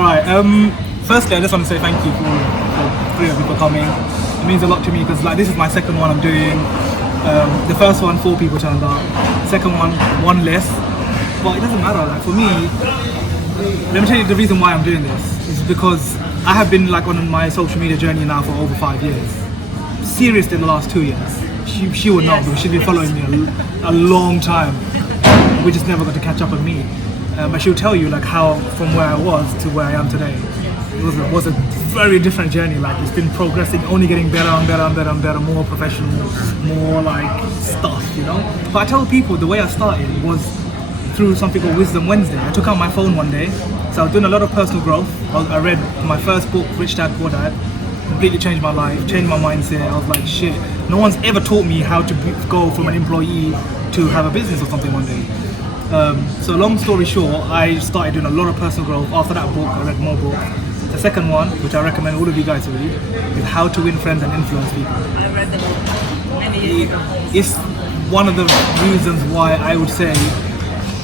All right. Firstly, I just want to say thank you for 3 of you for coming. It means a lot to me because like this is my second one I'm doing. The first one, 4 people turned up. Second one less. But it doesn't matter. Like for me, let me tell you the reason why I'm doing this is because I have been like on my social media journey now for over 5 years. Seriously, the last 2 years. She would know because she's been following me a long time. We just never got to catch up with me. But she'll tell you like how from where I was to where I am today. It was a very different journey. Like it's been progressing, only getting better and better and better and better, more professional, more like stuff, you know. But I tell people the way I started was through something called Wisdom Wednesday. I took out my phone one day, so I was doing a lot of personal growth. I read my first book, Rich Dad Poor Dad. Completely changed my life, changed my mindset. I was like, shit, no one's ever taught me how to go from an employee to have a business or something one day. So long story short, I started doing a lot of personal growth. After that book, I read more books. The second one, which I recommend all of you guys to read, is How to Win Friends and Influence People. I read the book many years ago. It's one of the reasons why I would say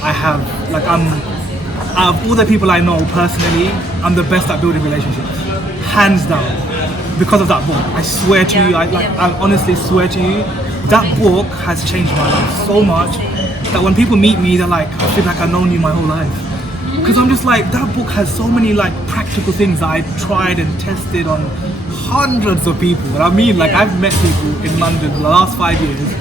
I have, like out of all the people I know personally, I'm the best at building relationships. Hands down. Because of that book. I swear to you, I honestly swear to you, that book has changed my life so much that when people meet me, they're like, I feel like I've known you my whole life. Because I'm just like, that book has so many like practical things that I tried and tested on hundreds of people. And I mean, like I've met people in London for the last 5 years.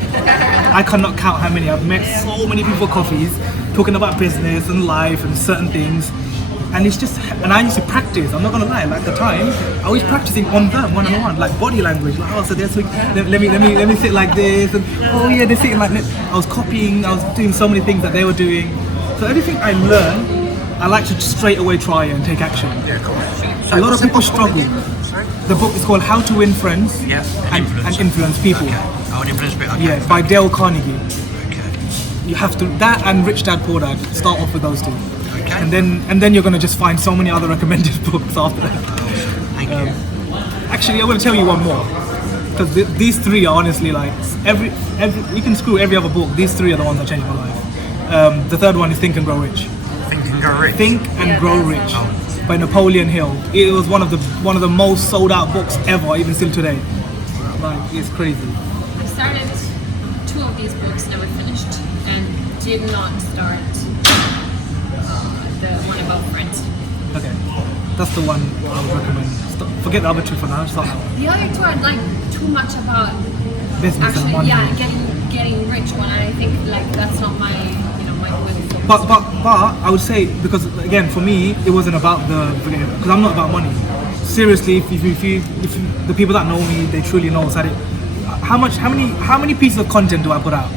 I cannot count how many. I've met so many people for coffees, talking about business and life and certain things. And it's just, and I used to practice, I'm not gonna lie, like at the time, I was practicing on them, one-on-one, like body language, like, oh, so they're swing, let me sit like this, and oh yeah, they're sitting like this. I was copying, I was doing so many things that they were doing. So everything I learned, I like to straight away try and take action. Yeah, cool. A lot of people struggle. The book is called How to Win Friends and Influence People. Okay. Oh, and influence people. Okay. Yeah, by Dale Carnegie. Okay. You have to, that and Rich Dad Poor Dad, start off with those 2. Okay. And then you're gonna just find so many other recommended books after that. Thank you. Actually, I'm gonna tell you one more because these 3 are honestly like every you can screw every other book. These 3 are the ones that changed my life. The third one is Think and Grow Rich. Think and Grow Rich. Think and Grow Rich by Napoleon Hill. It was one of the most sold out books ever, even still today. Like it's crazy. I started 2 of these books, never finished, and did not start the one about friends. Okay, that's the one I would recommend. Forget the other 2 for now. Just start that one. The other 2 are like too much about Business actually, and money. yeah, getting rich. When I think like that's not my, my way. But I would say, because again for me it wasn't about because I'm not about money. Seriously, if the people that know me, they truly know that how many pieces of content do I put out?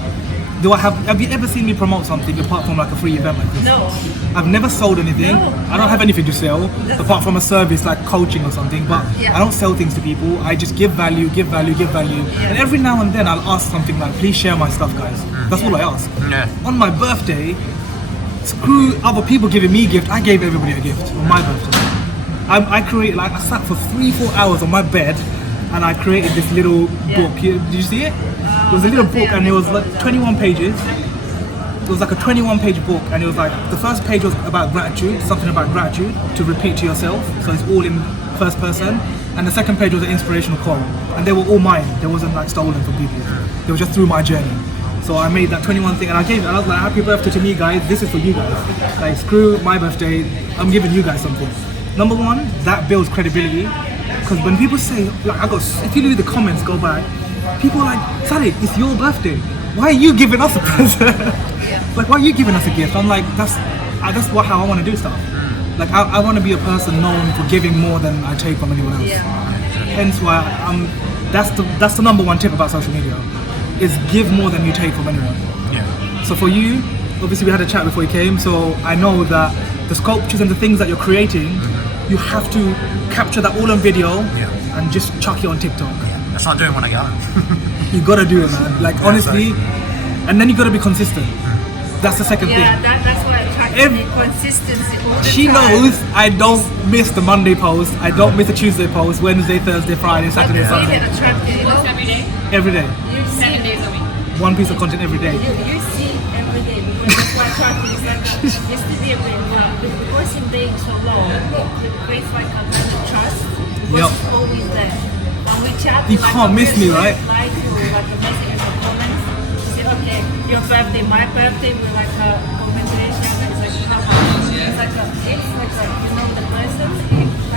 Have you ever seen me promote something apart from like a free event like this? No. I've never sold anything. No. I don't have anything to sell apart from a service like coaching or something, but I don't sell things to people. I just give value. And every now and then I'll ask something like, please share my stuff, guys. That's all I ask. Yeah. On my birthday, screw other people giving me a gift, I gave everybody a gift on my birthday. I created, like I sat for 3-4 hours on my bed and I created this little book. Did you see it? It was a little book and it was like 21 pages. It was like a 21-page book and it was like, the first page was about gratitude, something about gratitude to repeat to yourself. So it's all in first person. And the second page was an inspirational quote. And they were all mine. They wasn't like stolen from people. They were just through my journey. So I made that 21 thing and I gave it. And I was like, happy birthday to me, guys. This is for you guys. Like, screw my birthday. I'm giving you guys something. Number one, that builds credibility. Because when people say, like, if you read the comments, go back, people are like, Sadiq, it's your birthday. Why are you giving us a present? Like, why are you giving us a gift? I'm like, that's how I want to do stuff. Like, I want to be a person known for giving more than I take from anyone else. Hence why that's the number 1 tip about social media, is give more than you take from anyone. Yeah. So for you, obviously we had a chat before you came, so I know that the sculptures and the things that you're creating, you have to capture that all on video and just chuck it on TikTok. That's what I'm doing when I go. You gotta do it, man. Like, honestly, and then you gotta be consistent. That's the second thing. Yeah, that's what attracted me, consistency all the She time. knows I don't miss the Monday post, I don't miss the Tuesday post, Wednesday, Thursday, Friday, Saturday, What really Sunday. attracted me, Every day, Every day. you 7 see, days a week. 1 piece of content every day. you see every day, because that's why tracking is like yesterday because him being so long, it creates like a kind of trust because Yep. it's always there. And we chat. You can't miss me, right? Like you, like a message or comments. Say, okay, your birthday, my birthday, we like a commentation. It's like it's like you know the person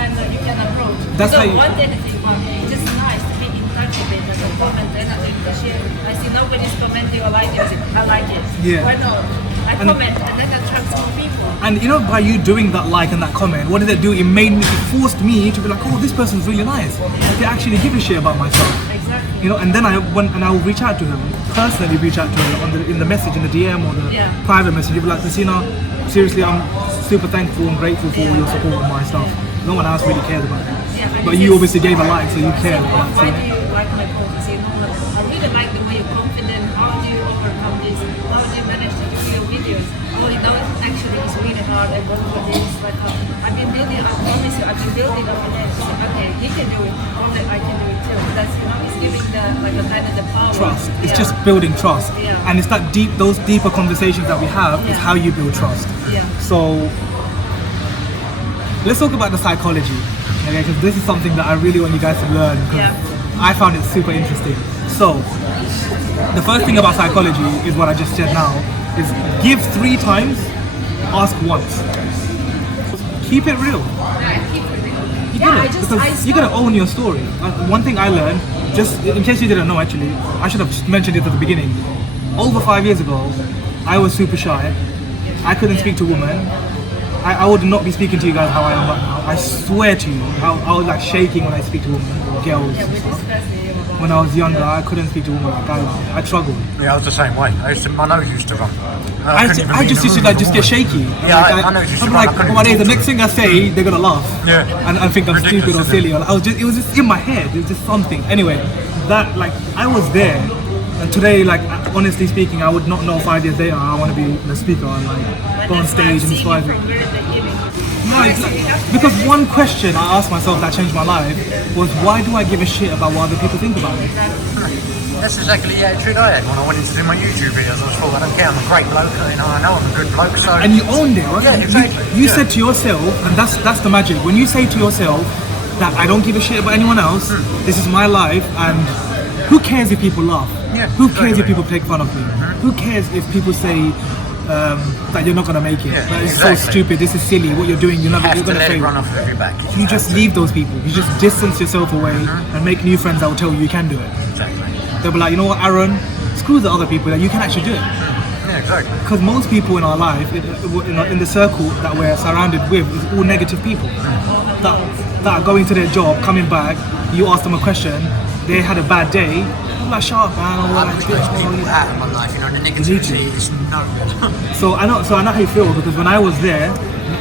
and you can approach. That's you how don't you- want anything, but it's just nice to be in touch with it, like a comment anything to share. I see nobody's commenting or liking it. I like it. Yeah. Why not? I And- comment and then attracts more people. And you know, by you doing that like and that comment, what did it do? It made me, it forced me to be like, oh, this person's really nice. They actually give a shit about myself. Exactly. You know, and then I went and I will reach out to him, personally reach out to him on in the message, in the DM or the Yeah. private message. You'll be like, Christina, seriously, I'm super thankful and grateful for all your support on my stuff. No one else really cares about it. Yeah, and But it's you just- obviously gave a like, so you care. Why Right? do you like my posts? You know, I really like the way you're confident. How do you overcome this? How do you manage to do your videos? Oh, you know, actually, it's really hard. I go for this. Like, I've been building. I promise you, I've been building up and then say, okay, he can do it. Only I can do it too. That's it's giving the like a kind of the power. Trust. It's Yeah. just building trust. Yeah. And it's that those deeper conversations that we have is Yeah. how you build trust. Yeah. So let's talk about the psychology, okay? Because this is something that I really want you guys to learn. 'Cause Yeah. I found it super interesting. So the first thing about psychology is what I just said now: is give 3 times, ask once. Keep it real. You gotta, because you gotta own your story. One thing I learned, just in case you didn't know, actually, I should have mentioned it at the beginning. Over 5 years ago, I was super shy. I couldn't speak to women. I would not be speaking to you guys how I am right now. I swear to you, I was like shaking when I speak to women or girls. Yeah, we discussed it about. When I was younger, I couldn't speak to women like I struggled. Yeah, I was the same way. My nose used to run. I just used to like just get shaky. Yeah, Like, I know it's just I'm run, like, I couldn't one day even the talk next to thing I say, they're gonna laugh. Yeah. And think I'm Ridiculous, stupid or isn't it? silly. Or it was just in my head. It was just something. Anyway, that like I was there, and today, like honestly speaking, I would not know 5 years later I want to be the speaker and like go on stage and inspire people. No, it's like, because one question I asked myself that changed my life was, why do I give a shit about what other people think about me? That's exactly the attitude I had when I wanted to do my YouTube videos. I thought, I don't care, I'm a great bloke, you know, I know I'm a good bloke, so... And you owned it, right? Yeah, exactly. You Yeah. said to yourself, and that's the magic. When you say to yourself that I don't give a shit about anyone else, this is my life, and who cares if people laugh? Yeah, Who cares if exactly. people take fun of me? Who cares if people say that you're not gonna make it? Yeah, That it's exactly. so stupid. This is silly. What you're doing, you're have you're to gonna let it fail. run off of your back. You just leave those people. You just distance yourself away and make new friends that will tell you you can do it. Exactly. They'll be like, you know what, Aaron, screw the other people. That you can actually do it. Yeah, exactly. Because most people in our life, in the circle that we're surrounded with, is all negative people that are going to their job, coming back. You ask them a question, they had a bad day. I'm like, shut up, man. Or I'm like, push people out of my life, you know, the negativity is no good. So I know how you feel, because when I was there,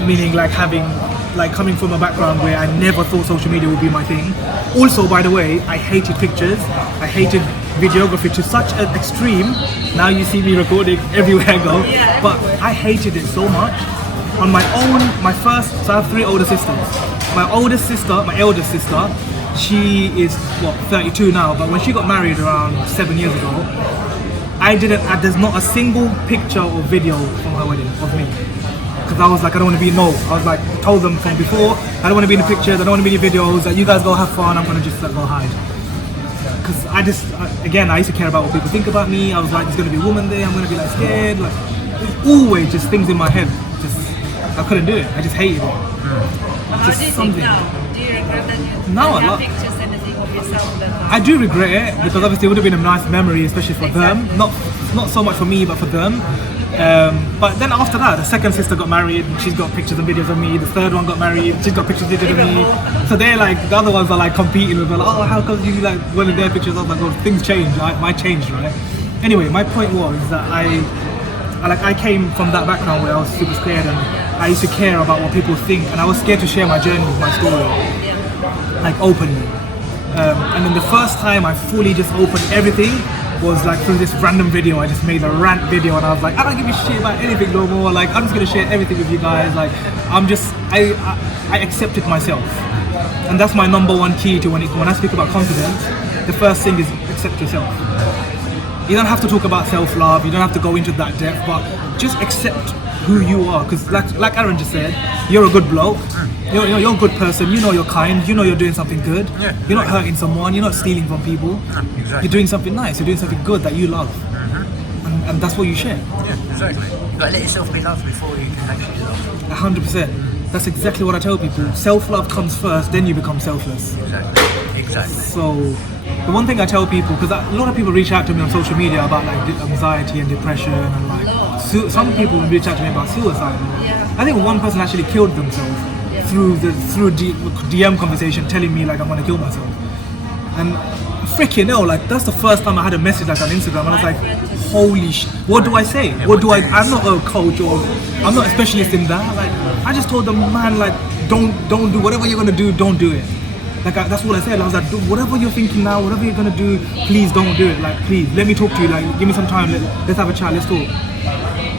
meaning like coming from a background where I never thought social media would be my thing. Also, by the way, I hated pictures. I hated videography to such an extreme. Now you see me recording everywhere I go. But I hated it so much. On my own, so I have 3 older sisters. My eldest sister, she is 32 now, but when she got married around 7 years ago, there's not a single picture or video from her wedding of me. Because I was like, I don't want to be I was like, told them from before, I don't want to be in the pictures, I don't want to be in the videos, that you guys go have fun, I'm going to just like, go hide. Because I used to care about what people think about me. I was like, there's going to be a woman there, I'm going to be like scared. Like, there's always just things in my head. I couldn't do it, I just hated it. How do you think something. now? Do you regret that you No, don't I have love- pictures anything of yourself that I do regret it, because obviously it would have been a nice memory, especially for them. Not so much for me, but for them. But then after that, the second sister got married, and she's got pictures and videos of me. The third one got married, she's got pictures and videos of me. So they're like, the other ones are like competing with her, like, oh, how come you like one of their pictures? I was like, oh, things change, mine changed, right? Anyway, my point was that I came from that background where I was super scared, and I used to care about what people think, and I was scared to share my journey, my story, like openly. And then the first time I fully just opened everything was like through this random video. I just made a rant video, and I was like, I don't give a shit about anything no more. Like, I'm just gonna share everything with you guys. Like, I accepted myself, and that's my number one key to when I speak about confidence. The first thing is accept yourself. You don't have to talk about self-love. You don't have to go into that depth, but just accept who you are. Because like Aaron just said, you're a good bloke. You're a good person. You know you're kind. You know you're doing something good. Yeah, You're not hurting someone. You're not stealing from people. Exactly. You're doing something nice. You're doing something good that you love, and that's what you share. Yeah, exactly. You've got to let yourself be loved before you can actually love. 100%. That's exactly what I tell people. Self-love comes first, then you become selfless. Exactly. So the one thing I tell people, because a lot of people reach out to me on social media about like anxiety and depression, and like some people reach out to me about suicide. I think one person actually killed themselves through DM conversation, telling me like I'm gonna kill myself. And freaking hell, like that's the first time I had a message like on Instagram, and I was like, holy shit, what do I say? I'm not a coach or I'm not a specialist in that. Like I just told them, man, like don't do whatever you're gonna do, don't do it. Like that's what I said. I was like, do whatever you're thinking now, whatever you're gonna do, please don't do it. Like please, let me talk to you. Like give me some time. Let's have a chat. Let's talk.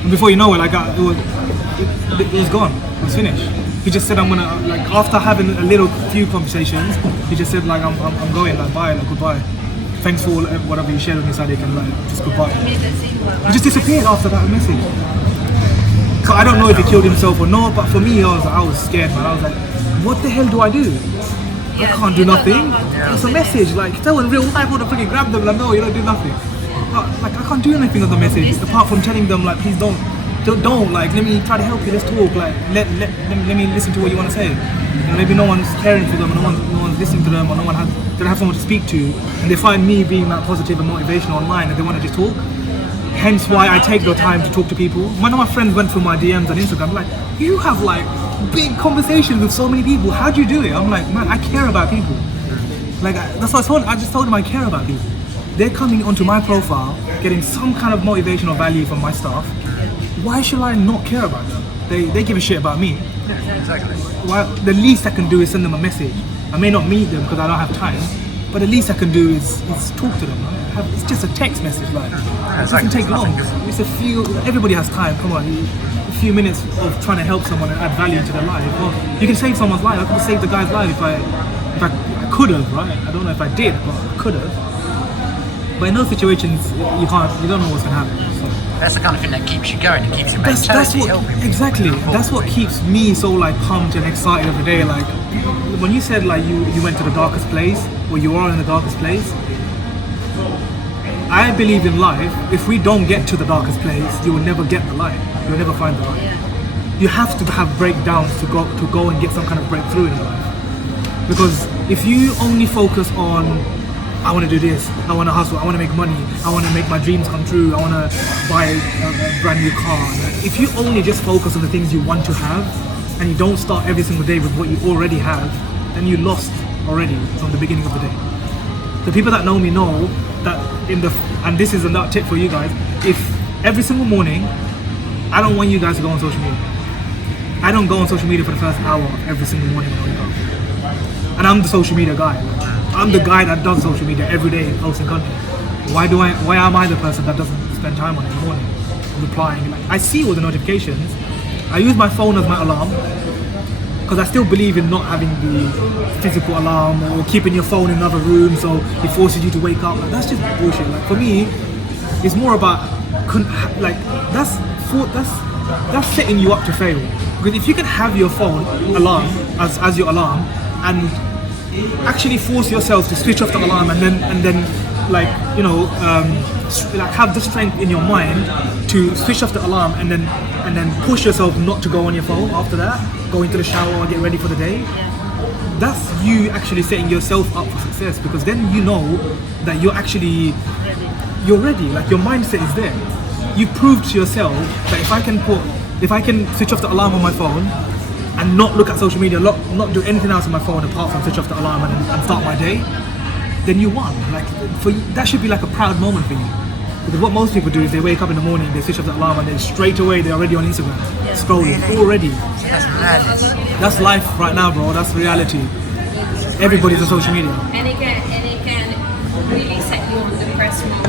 And before you know it, like it was gone. It was finished. He just said, I'm gonna like after having a few conversations, he just said like I'm going, like bye, like goodbye. Thanks for whatever you shared with me, Sadiq, and like just goodbye. He just disappeared after that message. So I don't know if he killed himself or not, but for me, I was scared, man. I was like, what the hell do I do? I can't do nothing. It's a message. Like, tell in real life, I would have freaking grabbed them. Like, no, you don't do nothing. But, like, I can't do anything with the message apart from telling them, like, please don't. Like, let me try to help you. Let's talk. Like, let me listen to what you want to say. And maybe no one's caring for them, or no one's listening to them, or they don't have someone to speak to, and they find me being that positive and motivational online, and they want to just talk. Hence why I take the time to talk to people. One of my friends went through my DMs on Instagram, like, you have like big conversations with so many people. How do you do it? I'm like, man, I care about people. Like that's what I just told them I care about people. They're coming onto my profile, getting some kind of motivational value from my stuff. Why should I not care about them? They give a shit about me. Exactly. Well, the least I can do is send them a message. I may not meet them because I don't have time, but the least I can do is talk to them. It's just a text message, like it doesn't take long. It's everybody has time. Come on, a few minutes of trying to help someone and add value to their life. Well, you can save someone's life. I could have saved the guy's life if I could have, right? I don't know if I did, but I could have. But in those situations, you don't know what's gonna happen. So. That's the kind of thing that keeps you going. It keeps your mentality helping. Exactly. That's what keeps me so like pumped and excited every day. Like when you said like you went to the darkest place, or you are in the darkest place. I believe in life, if we don't get to the darkest place, you will never get the light. You will never find the light. You have to have breakdowns to go and get some kind of breakthrough in your life. Because if you only focus on, I want to do this, I want to hustle, I want to make money, I want to make my dreams come true, I want to buy a brand new car. If you only just focus on the things you want to have, and you don't start every single day with what you already have, then you lost already from the beginning of the day. The people that know me know that and this is another tip for you guys, if every single morning, I don't want you guys to go on social media. I don't go on social media for the first hour every single morning when I wake up. And I'm the social media guy. I'm the guy that does social media every day, posting content. Why am I the person that doesn't spend time on it in the morning, replying? Like, I see all the notifications. I use my phone as my alarm, because I still believe in not having the physical alarm or keeping your phone in another room so it forces you to wake up. Like, that's just bullshit. Like for me, it's more about like that's setting you up to fail. Because if you can have your phone alarm as your alarm and actually force yourself to switch off the alarm and then like like have the strength in your mind to switch off the alarm and then push yourself not to go on your phone after that, go into the shower or get ready for the day. That's you actually setting yourself up for success, because then you know that you're ready, like your mindset is there. You proved to yourself that if I can switch off the alarm on my phone and not look at social media, not do anything else on my phone apart from switch off the alarm and start my day, then you won. Like for you, that should be like a proud moment for you. Because what most people do is they wake up in the morning, they switch off the alarm, and then straight away they're already on Instagram, scrolling already. That's madness. That's life right now, bro. That's reality. Everybody's on social media. And it can really set you on depressed mode.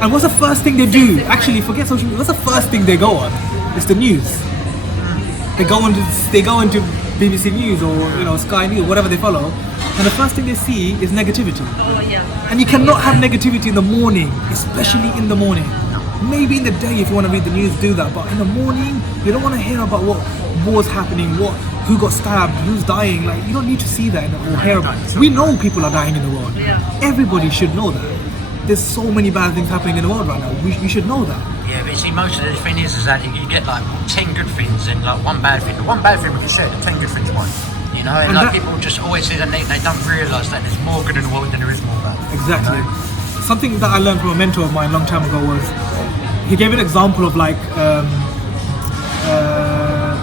And what's the first thing they do? Actually, forget social media. What's the first thing they go on? It's the news. They go into BBC News or Sky News, whatever they follow, and the first thing they see is negativity. Oh yeah. And you cannot have negativity in the morning, especially in the morning. Maybe in the day, if you want to read the news, do that. But in the morning, you don't want to hear about what war's happening, who got stabbed, who's dying. Like, you don't need to see that or hear about. We know people are dying in the world. Yeah. Everybody should know that. There's so many bad things happening in the world right now. We should know that. Yeah, but see, most of the thing is that you get like 10 good things and like one bad thing. The one bad thing we can share, the 10 good things won't. You know, and like people just always say that they don't realise that there's more good in the world than there is more bad. Exactly. You know? Something that I learned from a mentor of mine a long time ago was he gave an example of like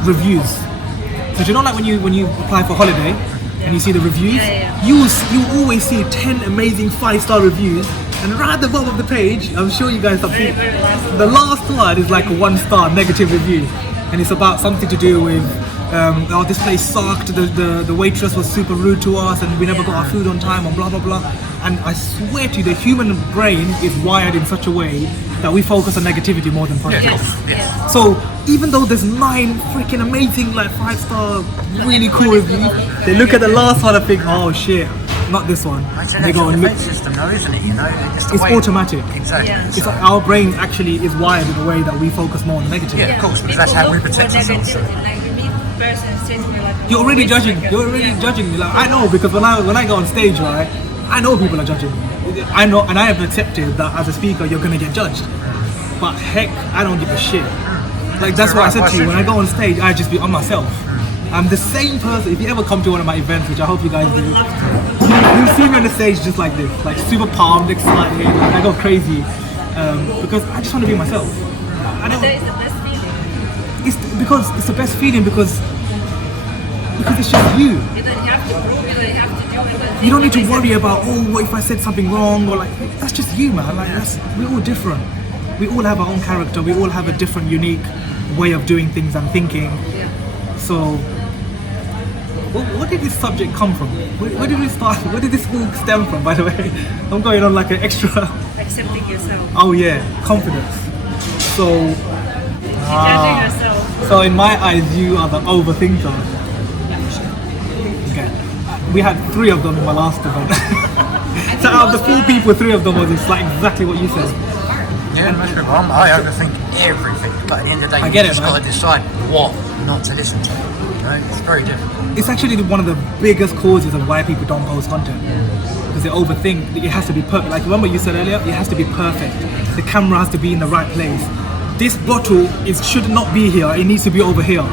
reviews. So you know, like when you apply for holiday and you see the reviews, you always see 10 amazing 5-star reviews, and right at the bottom of the page, I'm sure you guys have seen, the last one is like a 1-star negative review, and it's about something to do with oh, this place sucked, the waitress was super rude to us and we never got our food on time, and blah blah blah. And I swear to you, the human brain is wired in such a way that we focus on negativity more than positive. Yes. So even though there's 9 freaking amazing like 5-star really cool reviews, they look at the last one and think, oh shit, not this one. Actually, And they go and look. defense system though, isn't it? You know, just the It's way- automatic. Exactly. Yeah. It's like our brain actually is wired in a way that we focus more on the negative. Yeah, of course, because that's how we protect ourselves. Like you meet a person says to me like, You're already "Oh, judging. it's You're like a-" already Yeah. judging me. Like I know, because when I go on stage, right, I know people are judging me. I know, and I have accepted that as a speaker, you're gonna get judged. But heck, I don't give a shit. Like that's what I said to you. When I go on stage, I just be on myself. I'm the same person. If you ever come to one of my events, which I hope you guys do, you'll see me on the stage just like this, like super pumped, excited. Like I go crazy because I just want to be myself. I don't. That is the best feeling. It's because it's the best feeling because it's just you. You don't have to prove, you don't have to do it. You don't need to worry about, oh, what if I said something wrong, or like, that's just you, man. Like, we're all different. We all have our own character. We all have a different, unique way of doing things and thinking. So, what did this subject come from? Where did we start? Where did this all stem from, by the way? I'm going on like an extra. Accepting yourself. Oh yeah, confidence. So, Judging yourself. so in my eyes, you are the overthinker. Okay. We had 3 of them in my last event. So out of the 4 people, 3 of them was just like exactly what you said. Yeah, most people. I overthink everything, but at the end of the day, I you get it, just man. got to decide what not to listen to. You know, it's very difficult. It's actually one of the biggest causes of why people don't post content. Because they overthink. It has to be perfect. Like remember you said earlier, it has to be perfect. The camera has to be in the right place. This bottle should not be here. It needs to be over here.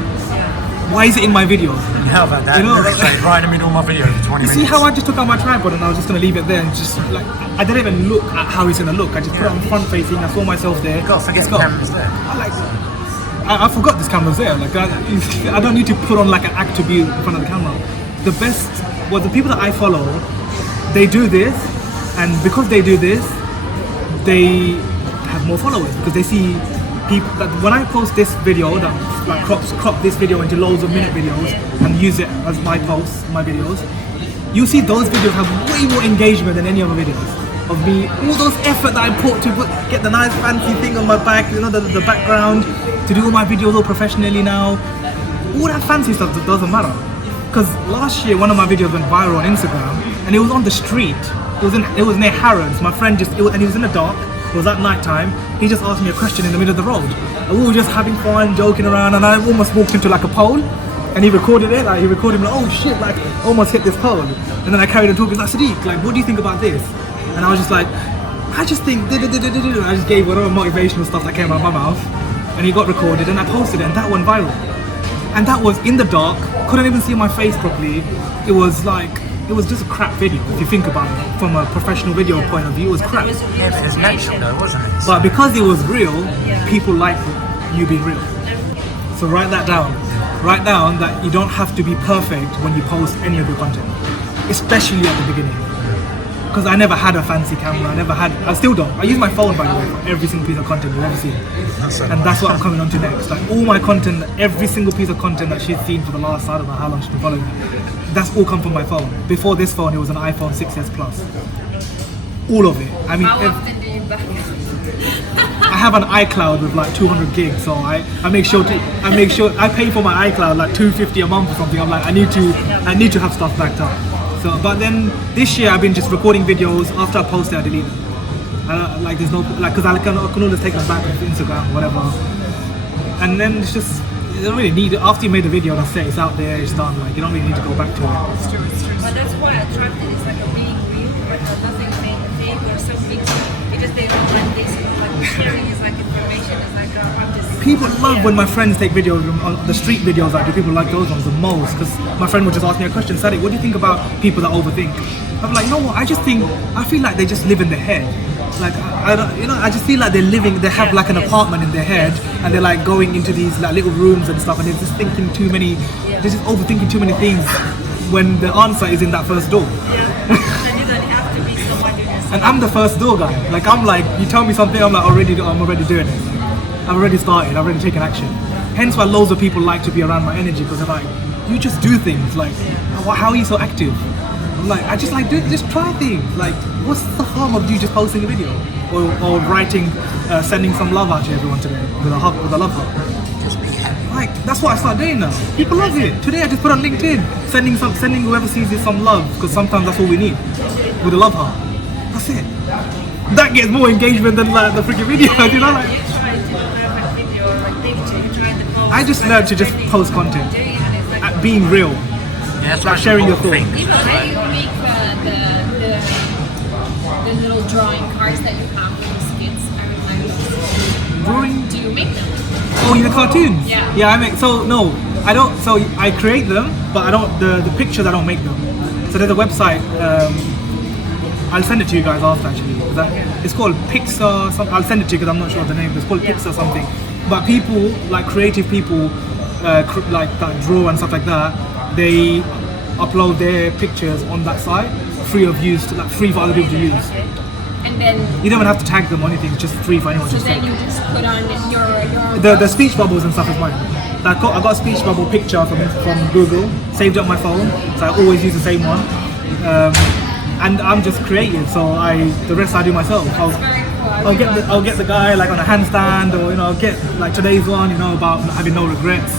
Why is it in my videos? How about that? You know, Let's say right in the middle of my video for 20 You minutes. see how I just took out my tripod and I was just gonna leave it there and just like I didn't even look at how it's gonna look. I just put it on front facing. I saw myself there. You've got to forget It's the got- camera's there. I forgot this camera's there. Like I don't need to put on like an act to be in front of the camera. The best, well, the people that I follow, they do this, and because they do this, they have more followers because they see people. That when I post this video that like crop this video into loads of minute videos and use it as my posts, my videos, you see those videos have way more engagement than any other videos of me. All those effort that I put to get the nice fancy thing on my back, you know, the background, to do all my videos all professionally now. All that fancy stuff that doesn't matter. Because last year one of my videos went viral on Instagram and it was on the street. It was near Harrods. My friend and he was in the dark. It was at night time. He just asked me a question in the middle of the road. And we were just having fun, joking around, and I almost walked into like a pole. And he recorded it. Like he recorded me like, oh shit, like almost hit this pole. And then I carried on talking like, Sadiq, like what do you think about this? And I was just like, I just think. I just gave whatever motivational stuff that came out of my mouth. And he got recorded, and I posted it, and that went viral. And that was in the dark. Couldn't even see my face properly. It was just a crap video if you think about it from a professional video point of view. It was crap. Yeah, but it's natural though, wasn't it? But because it was real, people like you being real. So write that down. Write down that you don't have to be perfect when you post any of your content, especially at the beginning. Because I never had a fancy camera. I still don't. I use my phone, by the way, for every single piece of content you've ever seen. And that's what I'm coming on to next. Like all my content, every single piece of content that she's seen for the last, I don't know how long she's been following me, that's all come from my phone. Before this phone, it was an iPhone 6s Plus. All of it. I mean, How often do you back it? I have an iCloud with like 200 gigs, so I make sure I pay for my iCloud like $250 a month or something. I'm like, I need to have stuff backed up. So, but then this year I've been just recording videos. After I post it, I delete them. Like there's no like because I can always take them back on Instagram or whatever. And then it's just you don't really need it. After you made the video, that's it. It's out there. It's done. Like you don't really need to go back to it. But that's why attracted is like a being real, like nothing fake or something. It just they don't like this. Like sharing is like information. Is like I'm just. People love when my friends take videos on the street videos I do. People like those ones the most because my friend would just ask me a question. Sadiq, what do you think about people that overthink? I'm like, no, I feel like they just live in their head. Like I don't, I just feel like they're living. They have like an apartment in their head, and they're like going into these like little rooms and stuff, and they're just thinking too many. They're just overthinking too many things when the answer is in that first door. Yeah. And you don't have to be someone you just. And I'm the first door guy. Like I'm like, you tell me something, I'm like I'm already doing it. I've already started. I've already taken action. Hence why loads of people like to be around my energy because they're like, you just do things. Like, how are you so active? I'm like, I just like just try things. Like, what's the harm of you just posting a video or writing, sending some love out to everyone today with a hug, with a love hug. Just be happy. Like that's what I start doing now. People love it. Today I just put on LinkedIn, sending whoever sees it some love because sometimes that's all we need with a love heart. That's it. That gets more engagement than like the freaking video. You know, like. You try to grab a video or like picture. You try to post. I just learned to just post content, being real, Yeah, that's like sharing your thoughts. You know, how you make the little drawing cards that you have with the skits. I love Drawing. Do you make them? Oh, the cartoons. Yeah. Yeah, I make. So no, I don't. So I create them, but I don't. The pictures I don't make them. So there's a website. I'll send it to you guys after actually. It's called Pixar. I'll send it to you because I'm not sure of the name. It's called Pixar something. But people like creative people, like that draw and stuff like that. They upload their pictures on that site, free of use, free for other people to use. And then You don't even have to tag them or anything. It's just free for anyone to so then take. you just put on your The speech bubbles and stuff is mine. I got a speech bubble picture from Google, saved it on my phone, so I always use the same one. And I'm just creative, so the rest I do myself. I'll get the guy like on a handstand, or I'll get like today's one, about having no regrets.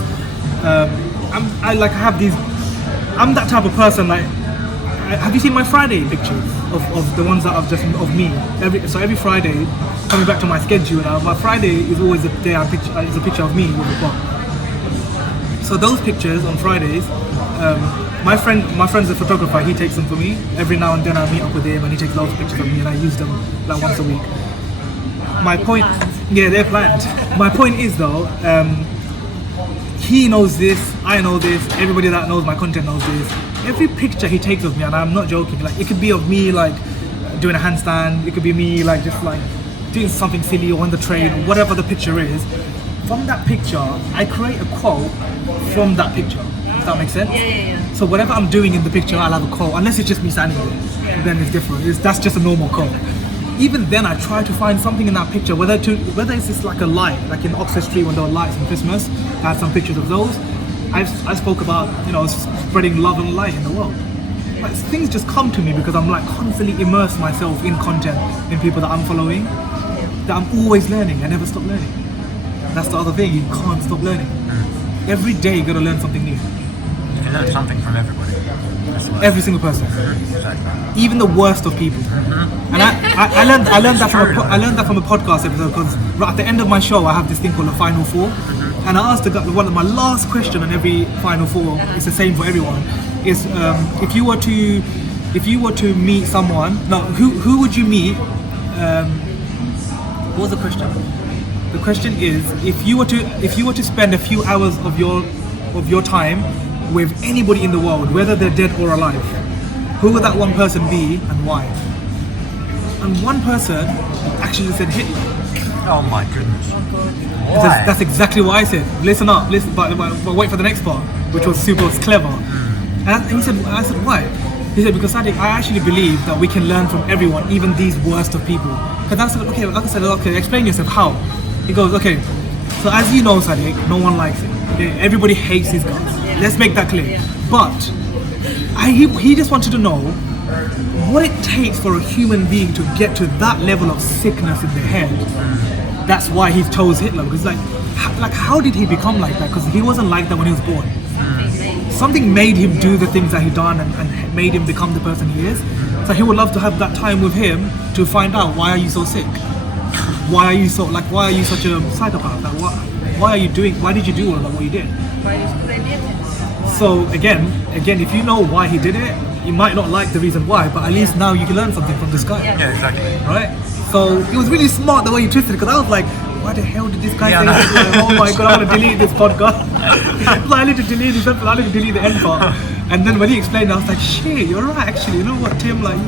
I'm that type of person. Like, have you seen my Friday pictures of the ones that I've just of me? Every Friday, coming back to my schedule now, my Friday is always the day it's a picture of me with a book. So those pictures on Fridays, my friend's a photographer. He takes them for me. Every now and then I meet up with him, and he takes loads of pictures of me, and I use them like once a week. My point, yeah, they're planned. My point is though, he knows this, I know this, everybody that knows my content knows this. Every picture he takes of me, and I'm not joking, like it could be of me like doing a handstand, it could be me like just like doing something silly or on the train or whatever the picture is. From that picture, I create a quote from that picture. Does that make sense? Yeah. So whatever I'm doing in the picture, I'll have a quote, unless it's just me standing there. Then it's different. That's just a normal quote. Even then, I try to find something in that picture, whether it's just like a light, like in Oxford Street when there were lights on Christmas. I had some pictures of those. I spoke about spreading love and light in the world. Like, things just come to me because I'm like constantly immerse myself in content, in people that I'm following. That I'm always learning. I never stop learning. That's the other thing. You can't stop learning. Every day you gotta learn something new. You can learn something from everybody. Every single person. Exactly. Even the worst of people. And I learned that from a podcast episode because right at the end of my show I have this thing called the Final Four, and I asked the guy, one of my last question on every Final Four, it's the same for everyone, is if you were to meet someone, who would you meet? What was the question? The question is, if you were to spend a few hours of your time with anybody in the world, whether they're dead or alive, who would that one person be and why? And one person actually said Hitler. Oh my goodness. Why? That's exactly what I said. Listen up, but wait for the next part, which was super clever. And he said, I said, why? He said, because Sadiq, I actually believe that we can learn from everyone, even these worst of people. Because I said, okay, explain yourself, how? He goes, okay, so as you know, Sadiq, no one likes it. Okay? Everybody hates these guys. Let's make that clear. But he just wanted to know what it takes for a human being to get to that level of sickness in their head. That's why he chose Hitler, because like how did he become like that? Because he wasn't like that when he was born. something made him do the things that he done and made him become the person he is. So he would love to have that time with him to find out, why are you so sick? Why are you such a psychopath? Like, why did you do all of what you did? Why is good idea? So again, if you know why he did it, you might not like the reason why, but at least now you can learn something from this guy. Yeah, exactly. Right? So it was really smart the way he twisted it, because I was like, why the hell did this guy Yeah, say I know. this? Like, oh my god, I'm gonna delete this podcast. Like, I need to delete this episode, I need to delete the end part. And then when he explained it, I was like, shit, you're right actually. You know what, Tim, like,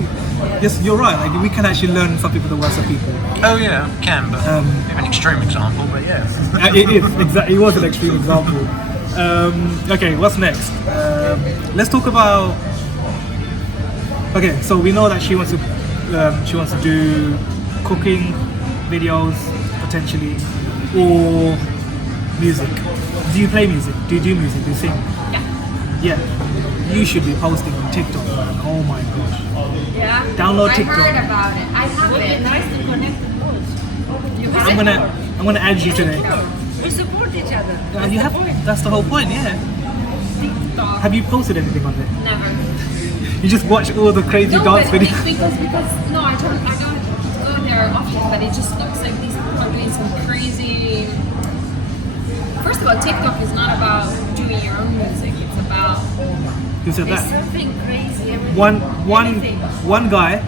yes, you're right. Like, we can actually learn something from the worst of people. Oh yeah, can, but bit of an extreme example, but yeah. It is, exactly. It was an extreme example. Okay, what's next? Let's talk about. Okay, so we know that she wants to do cooking videos potentially, or music. Do you play music? Do you do music? Do you sing? Yeah. Yeah. You should be posting on TikTok, man. Oh my gosh. Yeah. Download I TikTok. heard about it. I have Would be it. nice to connect the both. You I'm gonna add you today. We support each other. You have. That's the whole point. Yeah. TikTok. Have you posted anything on there? Never. You just watch all the crazy No, dance but videos. because no, I don't go there often, but it just looks like these people are doing some crazy. First of all, TikTok is not about doing your own music. It's about Who said There's that? something crazy. everything. Anything. One guy,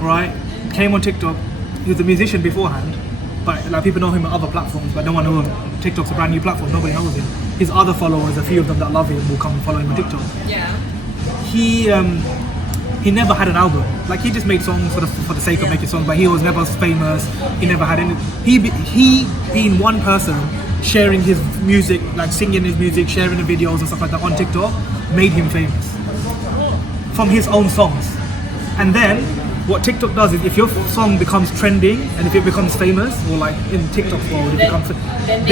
right, came on TikTok. He was a musician beforehand, but like people know him on other platforms, but no one knows him. TikTok's a brand new platform. Nobody knows him. His other followers, a few of them that love him, will come and follow him on TikTok. yeah. He never had an album. Like, he just made songs for the sake of making songs, but he was never famous. He never had any. He being one person sharing his music, like singing his music, sharing the videos and stuff like that on TikTok, made him famous from his own songs. And then what TikTok does is, if your song becomes trending and if it becomes famous, or like in TikTok's world, it becomes, then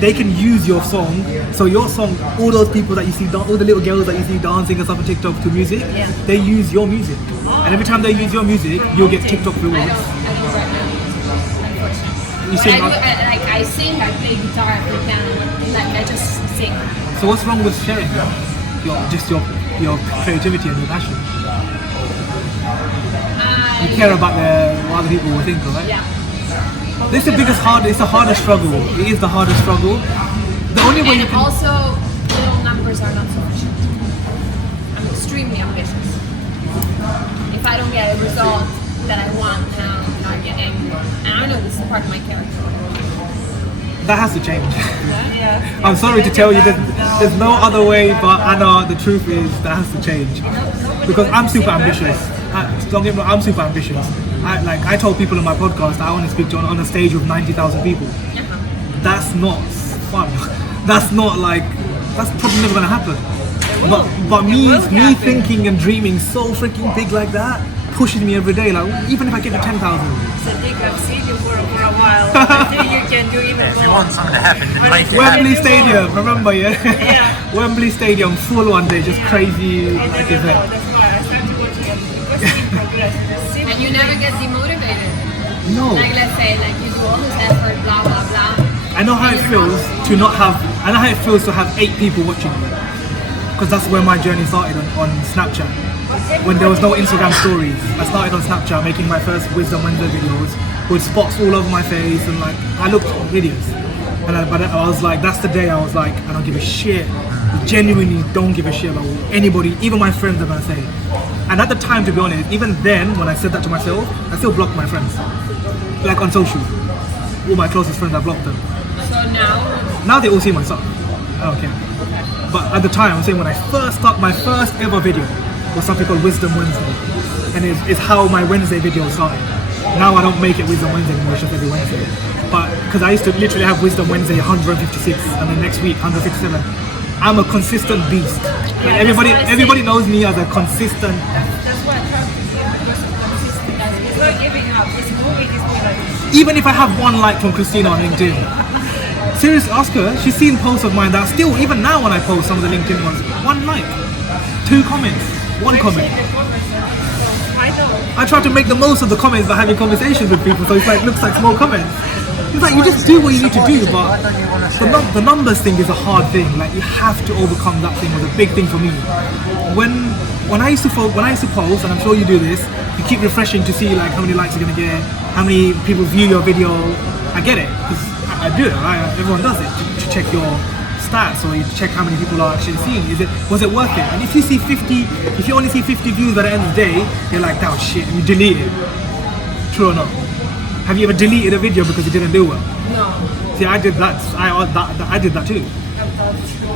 they can use your song. So your song, all those people that you see, all the little girls that you see dancing and stuff on TikTok to music, they use your music. And every time they use your music, you'll get TikTok I rewards. don't write my music, unfortunately. You But sing. I sing, I play guitar, I play piano, like I just sing. So what's wrong with sharing your creativity and your passion? You care about what other people will think, right? Yeah. This is the biggest it's the hardest struggle. It is the hardest struggle. The only way you And can. also, little numbers are not sufficient. I'm extremely ambitious. If I don't get a result that I want, then I'm not getting. And I know this is part of my character. That has to change. Yeah. I'm sorry to tell you, there's no other way, but I know the truth is that has to change. Because I'm super ambitious. Don't get me wrong, I'm super ambitious. I told people in my podcast I want to speak to on a stage with 90,000 people. That's not fun. That's probably never gonna happen. But me thinking and dreaming so freaking big like that pushes me every day. Like, even if I get to 10,000. So think I've seen you for a while. I think you can do even If you more. want something to happen, then make it Wembley happen. Stadium, remember, yeah? Yeah. Wembley Stadium, full one day, just crazy I like never know. event. That's why I started watching it. Because you progress. And you never get demotivated. No. Like, let's say, like, you do all this effort, blah, blah, blah. I know how it feels to not have. I know how it feels to have 8 people watching you, because that's where my journey started on Snapchat. When there was no Instagram stories, I started on Snapchat making my first Wisdom Wednesday videos with spots all over my face, and like I looked at videos, and I was like, that's the day I was like, I don't give a shit. I genuinely don't give a shit about what anybody, even my friends, are gonna say. And at the time, to be honest, even then when I said that to myself, I still blocked my friends, like on social. All my closest friends, I blocked them. So Now they all see my stuff. I don't care. But at the time, I'm saying when I first started, my first ever video was something called Wisdom Wednesday. And it's how my Wednesday video started. Now I don't make it Wisdom Wednesday anymore, it's just every Wednesday. But because I used to literally have Wisdom Wednesday 156, and then next week 157. I'm a consistent beast. Like, everybody knows me as a consistent. That's why I try to be consistent. He's not giving up. He's moving. He's moving. Even if I have 1 like from Christina on LinkedIn. Seriously, ask her. She's seen posts of mine that still, even now when I post some of the LinkedIn ones, 1 like, 2 comments, 1 comment. I know. I try to make the most of the comments by having conversations with people, so it's like looks like small comments. It's like you just do what you need to do, but Why don't you want to share? the numbers thing is a hard thing. Like you have to overcome that thing. Was a big thing for me. When I used to post, and I'm sure you do this, you keep refreshing to see like how many likes you're gonna get, how many people view your video. I get it because I do it. Right? Everyone does it to check your stats or you check how many people are actually seeing. Was it worth it? And if you only see 50 views by the end of the day, you're like, that was shit, and you delete it. True or not? Have you ever deleted a video because it didn't do well? No. See, I did that. I did that too.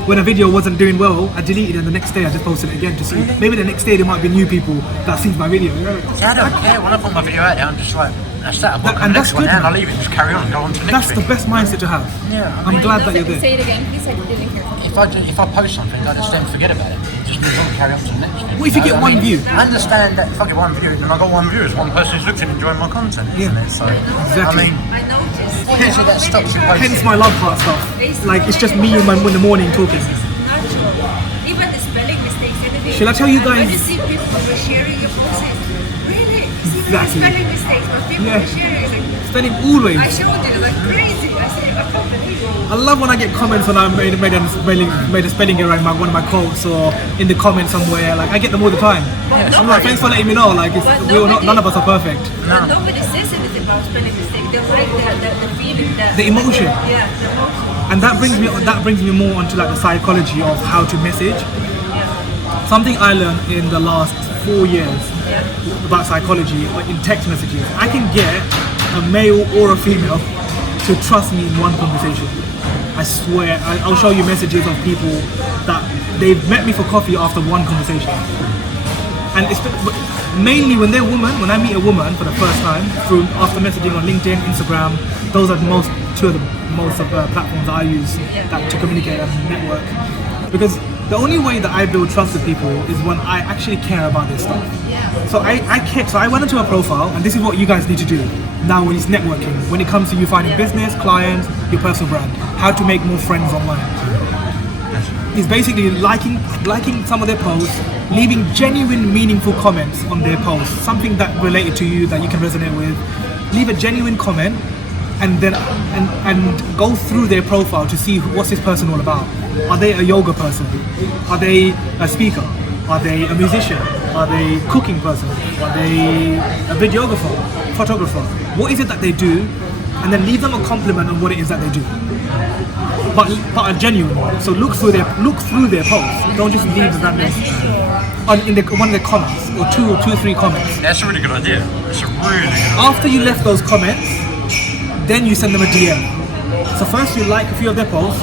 When a video wasn't doing well, I deleted it, and the next day I just posted it again to see. Maybe the next day there might be new people that see my video. You know? See, I don't care. When I put my video out there, I'm just like, that's that. I'll work on And the that's next one good, now and man. I'll leave it. Just carry on. Go on to the next That's the thing. best mindset to have. Yeah. I'm glad that you're there. Say it again, please. I didn't hear. If I post something, I just don't forget about it. Just move on and carry on to the next thing. What if you get one view? I understand that if I get one view, then I got one view. It's one person who's looked and enjoying my content, isn't it? So, Exactly. I mean, I noticed. what is it that stops you posting? Hence my love heart stuff. Like it's just me in the morning talking. This is natural. Even the spelling mistakes, anything. Shall I tell you And when guys- you see people oversharing your posts, really? You see Exactly. spelling mistakes, but people Yeah. oversharing. It's like, Spending always. I showed you, like crazy. I said, I can't believe it. I love when I get comments when I made a spelling error in one of my quotes or in the comments somewhere. Like I get them all the time. I'm like, thanks for letting me know. Like none of us are perfect. But nobody says anything about spelling mistakes. They like the feeling, The emotion. Yeah, the emotion. And that brings me more onto like the psychology of how to message. Something I learned in the last 4 years about psychology in text messages. I can get a male or a female to trust me in one conversation. I swear, I'll show you messages of people that they've met me for coffee after one conversation. And it's mainly when they're women. When I meet a woman for the first time after messaging on LinkedIn, Instagram, those are two of the most platforms that I use to communicate and network. Because the only way that I build trust with people is when I actually care about this stuff. So I care. So I went into a profile, and this is what you guys need to do now when it's networking. When it comes to you finding business, clients, your personal brand, how to make more friends online. Is basically liking some of their posts, leaving genuine, meaningful comments on their posts, something that related to you that you can resonate with. Leave a genuine comment, and then and go through their profile to see what's this person all about. Are they a yoga person? Are they a speaker? Are they a musician? Are they a cooking person? Are they a videographer, photographer? What is it that they do? And then leave them a compliment on what it is that they do. But a genuine one. So look through their posts. Don't just leave them in one of the comments or two, 3 comments. That's a really good idea. It's a really good After you left those comments, then you send them a DM. So first you like a few of their posts,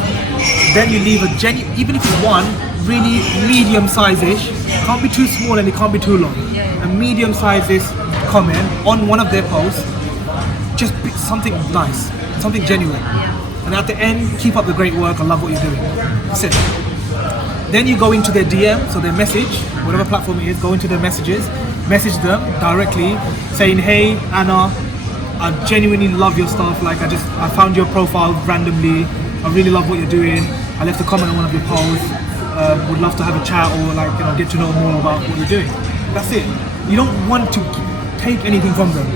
then you leave even if it's one really medium size-ish, can't be too small and it can't be too long. A medium size-ish comment on one of their posts, just something nice, something genuine. And at the end, keep up the great work. I love what you're doing. That's it. Then you go into their DM, so their message, whatever platform it is, go into their messages, message them directly, saying, "Hey Anna, I genuinely love your stuff. Like I found your profile randomly. I really love what you're doing. I left a comment on one of your posts. Would love to have a chat or get to know more about what you're doing." That's it. You don't want to take anything from them.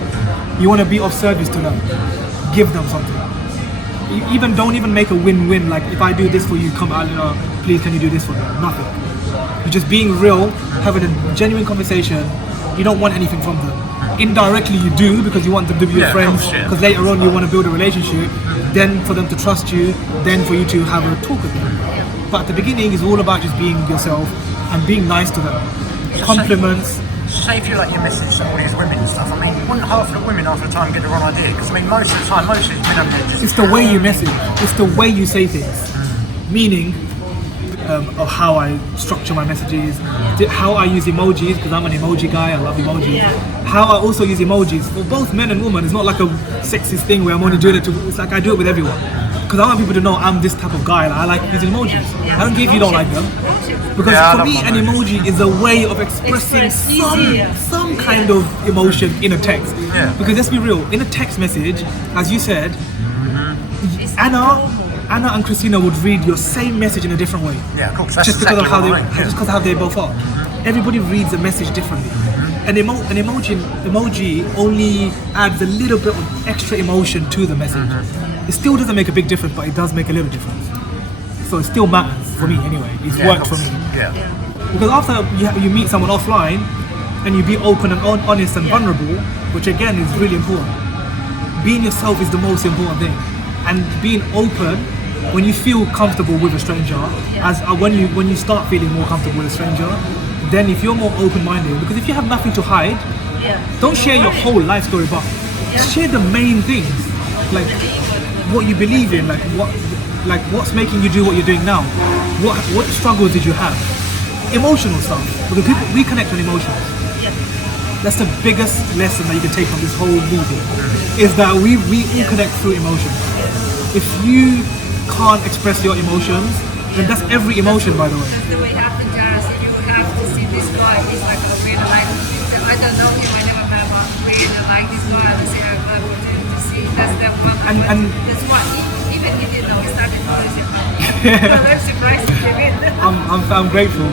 You want to be of service to them. Give them something. Don't even make a win-win. Like if I do this for you, come out. Please, can you do this for me? Nothing. You're just being real, having a genuine conversation. You don't want anything from them. Indirectly, you do because you want them to be your friends. Because later on, you want to build a relationship. Then for them to trust you. Then for you to have a talk with them. But at the beginning, it's all about just being yourself and being nice to them. Compliments. Say if you like your message to all these women and stuff, I mean, wouldn't half of the women after a time get the wrong idea? Because I mean, most of the time, most of these men are just... It's the way you message. It's the way you say things. Meaning of how I structure my messages, how I use emojis, because I'm an emoji guy, I love emojis. How I also use emojis for both men and women. It's not like a sexist thing where I'm only doing it it's like I do it with everyone. Because I want people to know I'm this type of guy. I like using emojis. I don't care if you don't like them. Because for me, an emoji is a way of expressing some kind of emotion in a text. Because let's be real, in a text message, as you said, Anna and Christina would read your same message in a different way. Yeah, of course. That's Just because exactly of how they both are. Everybody reads a message differently. an emoji only adds a little bit of extra emotion to the message. It still doesn't make a big difference, but it does make a little difference. So it still matters for me anyway. It's worked for me. Yeah. Because after you meet someone offline and you be open and honest and vulnerable, which again is really important. Being yourself is the most important thing, and being open when you feel comfortable with a stranger, as when you start feeling more comfortable with a stranger, then if you're more open-minded, because if you have nothing to hide, don't share your whole life story, but share the main things, like what you believe in, like what's making you do what you're doing now, what struggles did you have, emotional stuff, because we connect on emotions. That's the biggest lesson that you can take from this whole movie, is that we all connect through emotions. If you can't express your emotions, then that's every emotion, by the way. That's the way it happened to us. You have to see this guy. He's like a really like. I don't know him. I never met him. But really like this guy. I say I'm glad we're going to see. That's the one. And that's why even he didn't know. He started to lose him. I'm surprised he did. I'm grateful.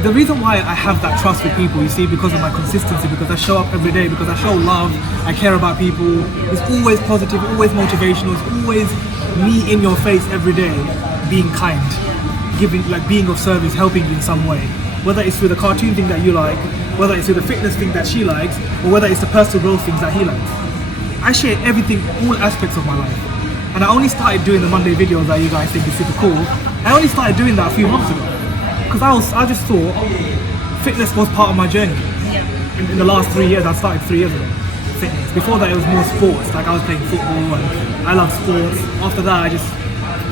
The reason why I have that trust with people, you see, because of my consistency, because I show up every day, because I show love, I care about people. It's always positive, always motivational. It's always me in your face every day, being kind, being of service, helping you in some way. Whether it's through the cartoon thing that you like, whether it's through the fitness thing that she likes, or whether it's the personal growth things that he likes. I share everything, all aspects of my life. And I only started doing the Monday videos that you guys think is super cool. I only started doing that a few months ago. Because I just thought fitness was part of my journey. In the last 3 years, I started 3 years ago. Fitness. Before that, it was more sports. Like I was playing football and I love sports. After that, I just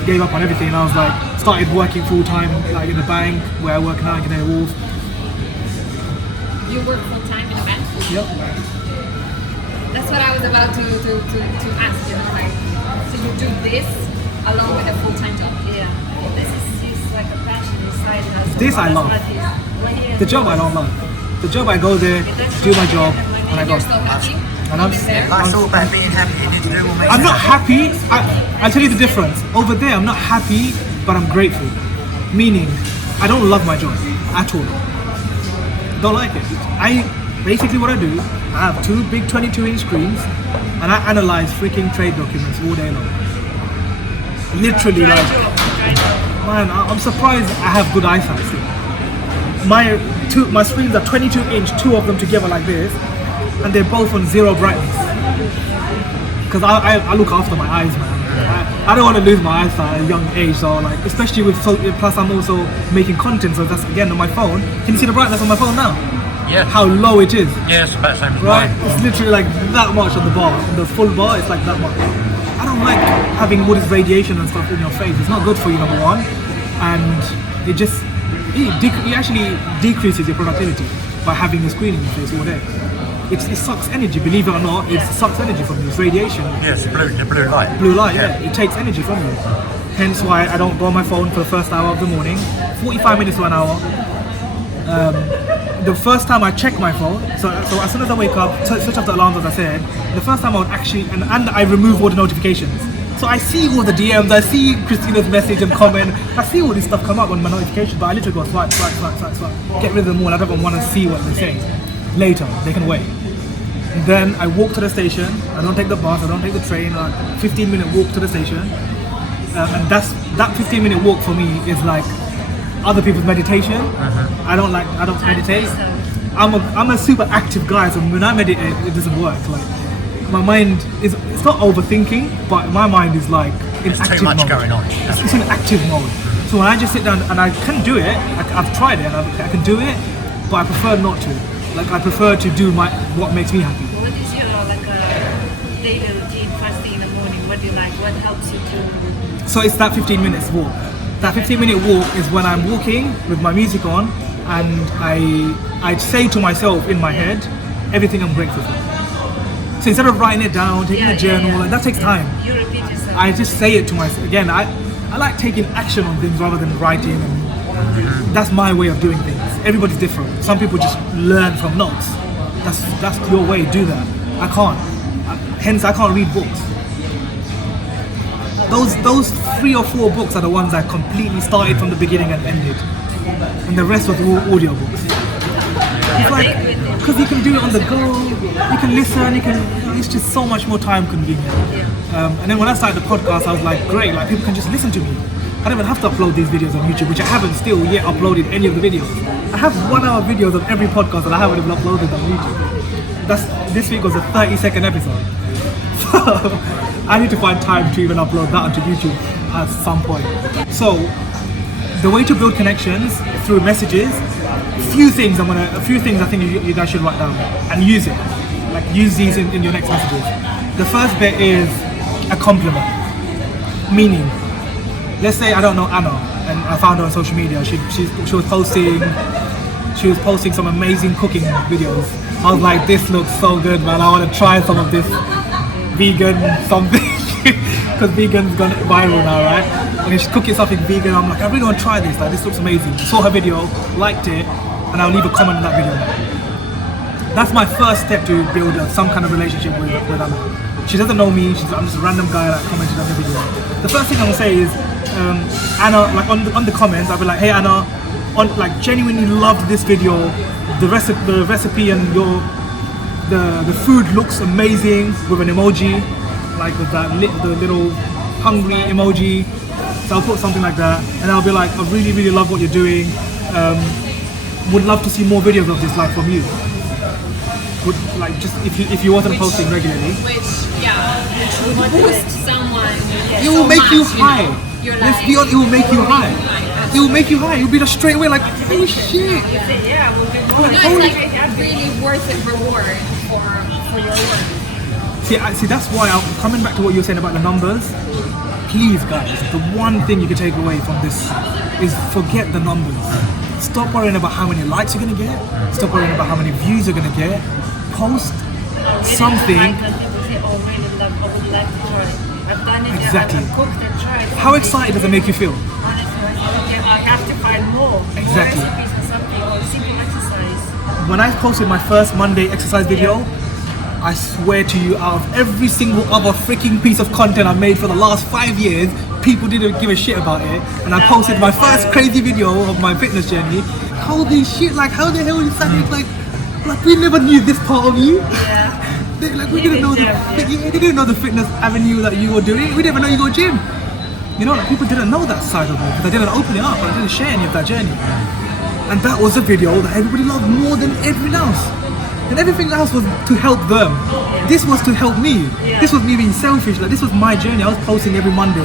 gave up on everything. And I was like, started working full time, like in the bank where I work now in Canary Wharf. You work full time in a bank? Yep. That's what I was about to ask you. Like, so you do this along with a full time job? Yeah. This is like a passion inside us. This I love. The job I don't love. The job I go there, do my job, and I go. You're still happy? And I'm, That's all about being happy. You need to do what makes I'm you not happy. I'll tell you the difference. Over there, I'm not happy, but I'm grateful. Meaning, I don't love my job at all. Don't like it. Basically what I do, I have 2 big 22-inch screens, and I analyze freaking trade documents all day long. Literally, like, man, I'm surprised I have good eyesight still. My screens are 22-inch, 2 of them together like this, and they're both on 0 brightness. Because I look after my eyes, man. I don't want to lose my eyesight at a young age, so like, especially with plus I'm also making content, so that's again on my phone. Can you see the brightness on my phone now? Yeah. How low it is. Yeah, it's about the same as Right? mine. It's literally like that much on the bar. On the full bar, it's like that much. I don't like having all this radiation and stuff in your face. It's not good for you, number one, and it actually decreases your productivity by having the screen in your face all day. It sucks energy, believe it or not. It sucks energy from you. It's radiation. Yeah, it's the blue light. Blue light, yeah. It takes energy from you. Hence why I don't go on my phone for the first hour of the morning. 45 minutes to an hour. The first time I check my phone, so as soon as I wake up, switch off the alarms as I said, the first time I would actually, and I remove all the notifications. So I see all the DMs, I see Christina's message and comment, I see all this stuff come up on my notifications, but I literally go swipe. Get rid of them all, I don't even want to see what they say. Later, they can wait. And then I walk to the station, I don't take the bus, I don't take the train, 15-minute walk to the station. And that 15-minute walk for me is like other people's meditation. I don't meditate. I'm a super active guy, so when I meditate, it doesn't work. Like my mind it's not overthinking, but my mind is like in There's active too much mode. going on. It's in active mode. So when I just sit down and I can do it, I've tried it and I can do it, but I prefer not to. Like I prefer to do what makes me happy. What is your daily routine first thing in the morning? What do you like? What helps you to? So it's that 15 minutes walk. That 15-minute walk is when I'm walking with my music on and I say to myself in my head everything I'm grateful for. So instead of writing it down, taking a journal, like, that takes time. You repeat yourself. I just say it to myself. Again, I like taking action on things rather than writing, and that's my way of doing things. Everybody's different. Some people just learn from notes. That's your way, do that. I can't. Hence, I can't read books. Those 3 or 4 books are the ones I completely started from the beginning and ended. And the rest was all audiobooks. because you can do it on the go, you can listen, it's just so much more time convenient. And then when I started the podcast, I was like, great, like people can just listen to me. I don't even have to upload these videos on YouTube, which I haven't still yet uploaded any of the videos. I have 1 hour videos of every podcast that I haven't even uploaded on YouTube. This week was a 30-second episode. So I need to find time to even upload that onto YouTube at some point. So the way to build connections through messages, a few things I think you guys should write down and use it. Like use these in your next messages. The first bit is a compliment. Meaning, let's say I don't know Anna and I found her on social media. She was posting some amazing cooking videos. I was like, this looks so good, man. I want to try some of this vegan something because vegan's gone viral now, right? And she's cooking something vegan. I'm like, I really want to try this. Like, this looks amazing. Saw her video, liked it, and I'll leave a comment on that video. That's my first step to build some kind of relationship with Anna. She doesn't know me. I'm just a random guy that commented on the video. The first thing I'm gonna say is, Anna, like on the comments, I'll be like, hey Anna, like genuinely loved this video. The recipe and the food looks amazing with an emoji, like with that the little hungry emoji. So I'll put something like that, and I'll be like, I really, really love what you're doing. Would love to see more videos of this, like from you. Would like just if you wasn't posting regularly. Which would boost someone. It will make you high. Let's be honest, it will make you high. It will make you high. You'll be like straight away like, oh shit. Yeah, we'll be more. No, it's like really worth it reward for your work. See, that's why I'm coming back to what you were saying about the numbers. Please, guys, the one thing you can take away from this is forget the numbers. Stop worrying about how many likes you're gonna get. Stop worrying about how many views you're gonna get. Post something. Exactly. How excited does it make you feel? I have to find more. Exactly. More recipes or something, or simple exercise. When I posted my first Monday exercise video, I swear to you, out of every single other freaking piece of content I've made for the last 5 years, people didn't give a shit about it. And I posted my first crazy video of my fitness journey. Holy shit, like how the hell you started, like we never knew this part of you. Yeah. We didn't know they didn't know the fitness avenue that you were doing. We didn't even know you go gym. You know, like people didn't know that side of me because I didn't open it up. I didn't share any of that journey. And that was a video that everybody loved more than everything else. And everything else was to help them. This was to help me. This was me being selfish. Like this was my journey. I was posting every Monday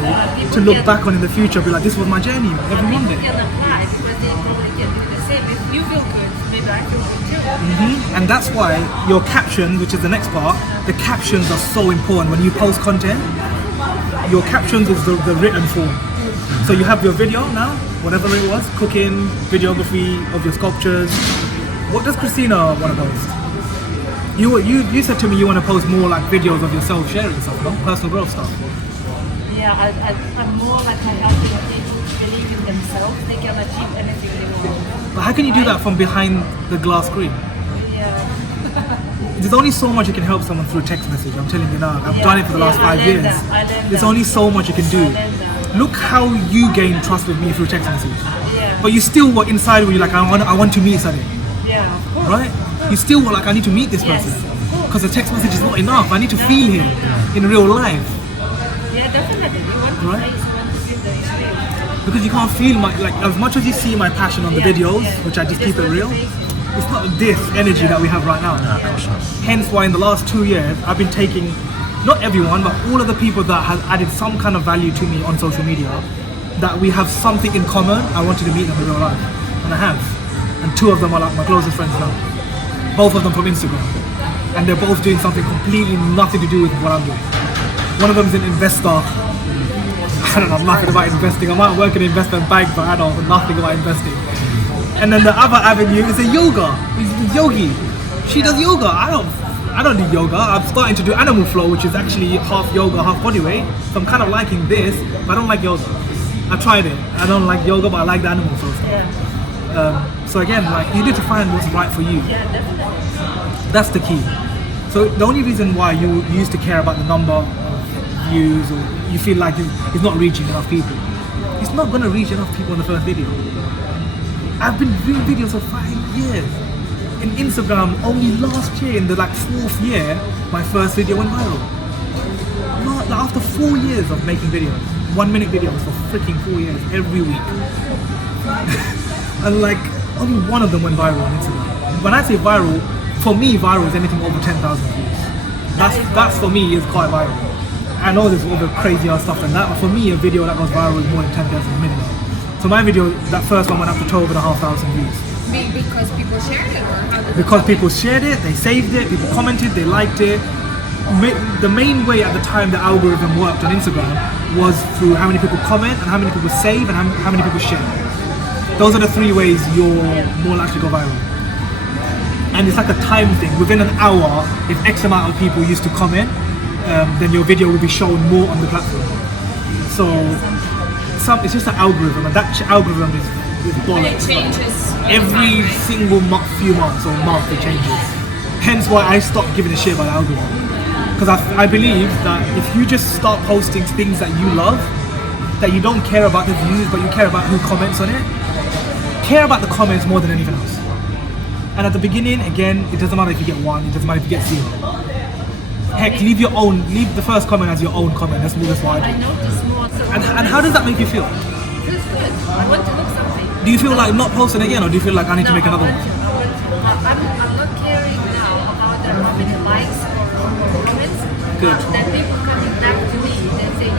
to look back on in the future. Be like, this was my journey every Monday. People can apply because they probably can do the same. If you feel good, maybe I feel good too. And that's why your captions, which is the next part, the captions are so important when you post content. Your captions is the written form. So you have your video now, whatever it was, cooking, videography of your sculptures. What does Christina want to post? You said to me you want to post more like videos of yourself sharing stuff, no? Personal growth stuff. Yeah, I'm more like I help people believe in themselves. They can achieve anything they want. But how can you do that from behind the glass screen? Yeah. There's only so much you can help someone through text message. I'm telling you now. I've done it for the last I 5 learned years. that. I learned There's that. only so much you can do. I learned that. Look how you gain trust with me through text message. Yeah. But you still were inside where you're like, I want to meet Sadiq. Yeah, of course. Right? You still were like, I need to meet this Yes, person. of course. Because the text message is not enough. I need to feel him in real life. Yeah, definitely. You want to Right? face, you want to feel the experience. Because you can't feel my, like, as much as you see my passion on the videos, which I just keep it real, it's not this energy that we have right now. Hence why in the last 2 years, I've been taking, not everyone, but all of the people that have added some kind of value to me on social media, that we have something in common. I wanted to meet them in real life. And I have. And 2 of them are like my closest friends now. Both of them from Instagram. And they're both doing something completely nothing to do with what I'm doing. One of them is an investor. I don't know nothing about investing. I might work in an investment bank, but I don't know nothing about investing. And then the other avenue is a yoga. It's yogi. She does yoga. I don't do yoga. I'm starting to do animal flow, which is actually half yoga, half body weight. So I'm kind of liking this, but I don't like yoga. I tried it. I don't like yoga, but I like the animal flow stuff. Yeah. So again, like you need to find what's right for you. Yeah, definitely. That's the key. So the only reason why you used to care about the number of views or you feel like it's not reaching enough people, it's not going to reach enough people in the first video. I've been doing videos for 5 years. in Instagram, only last year, in the like 4th year, my first video went viral. Like, after 4 years of making videos, 1-minute videos for freaking 4 years, every week. And like, only one of them went viral on Instagram. When I say viral, for me, viral is anything over 10,000 views. That's for me is quite viral. I know there's other crazier stuff than that, but for me, a video that goes viral is more than 10,000 minimum. So my video, that first one went up to 12,500 views. Because people shared it, or how did Because people shared it, they saved it, people commented, they liked it. The main way at the time the algorithm worked on Instagram was through how many people comment and how many people save and how many people share. Those are the 3 ways you're more likely to go viral. And it's like a time thing. Within an hour, if X amount of people used to comment, then your video will be shown more on the platform. So it's just an algorithm, and that algorithm is and bollocks. it changes Every single few months or month it changes. Hence why I stopped giving a shit about the algorithm. Because I believe that if you just start posting things that you love, that you don't care about the views, but you care about who comments on it, care about the comments more than anything else. And at the beginning, again, it doesn't matter if you get 1, it doesn't matter if you get 0. Heck, leave the first comment as your own comment. That's what I I do. notice more. So And how does that make you feel? feels good. I want to look something. Do you feel like not posting again, or do you feel like I need to make another one? I'm not caring now about how many likes or comments. Good. Then people coming back to me and say,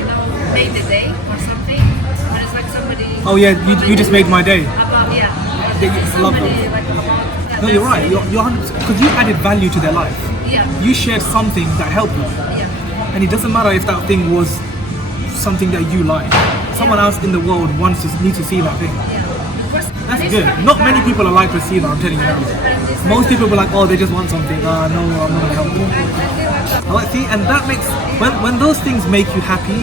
made the day or something. Or it's like somebody. Oh yeah, you just made my day. About I love somebody that. like about. No, you're right. You're 100%, because you added value to their life. Yeah. You shared something that helped them. Yeah. And it doesn't matter if that thing was something that you like. Someone else in the world needs to see that thing. That's good. Not many people are like Christina, I'm telling you now. Most people are like, oh, they just want something. No, I'm not gonna help them. Alright, see, and that makes when those things make you happy,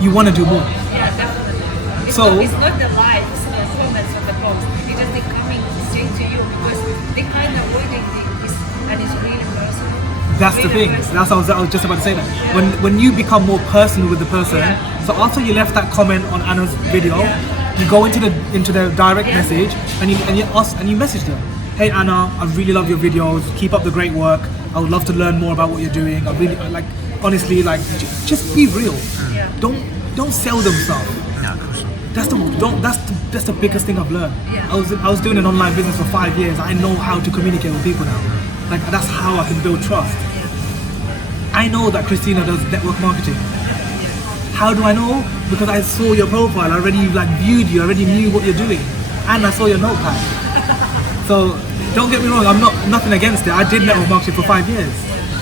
you want to do more. Yeah, definitely. So- It's not the likes or comments of the post. It's just they coming straight to you because they kind of avoiding this, and it's really personal. That's the thing. That's what I was just about to say that. When you become more personal with the person, so after you left that comment on Anna's video, you go into the direct message and you message them. Hey Anna, I really love your videos. Keep up the great work. I would love to learn more about what you're doing. I really like, honestly, like just be real. Yeah. Don't sell them stuff. No, of course not. That's the biggest thing I've learned. Yeah. I was doing an online business for 5 years. I know how to communicate with people now. Like that's how I can build trust. I know that Christina does network marketing. How do I know? Because I saw your profile. I already viewed you. I already knew what you're doing, and I saw your notepad. So don't get me wrong. I'm nothing against it. I did network marketing for 5 years.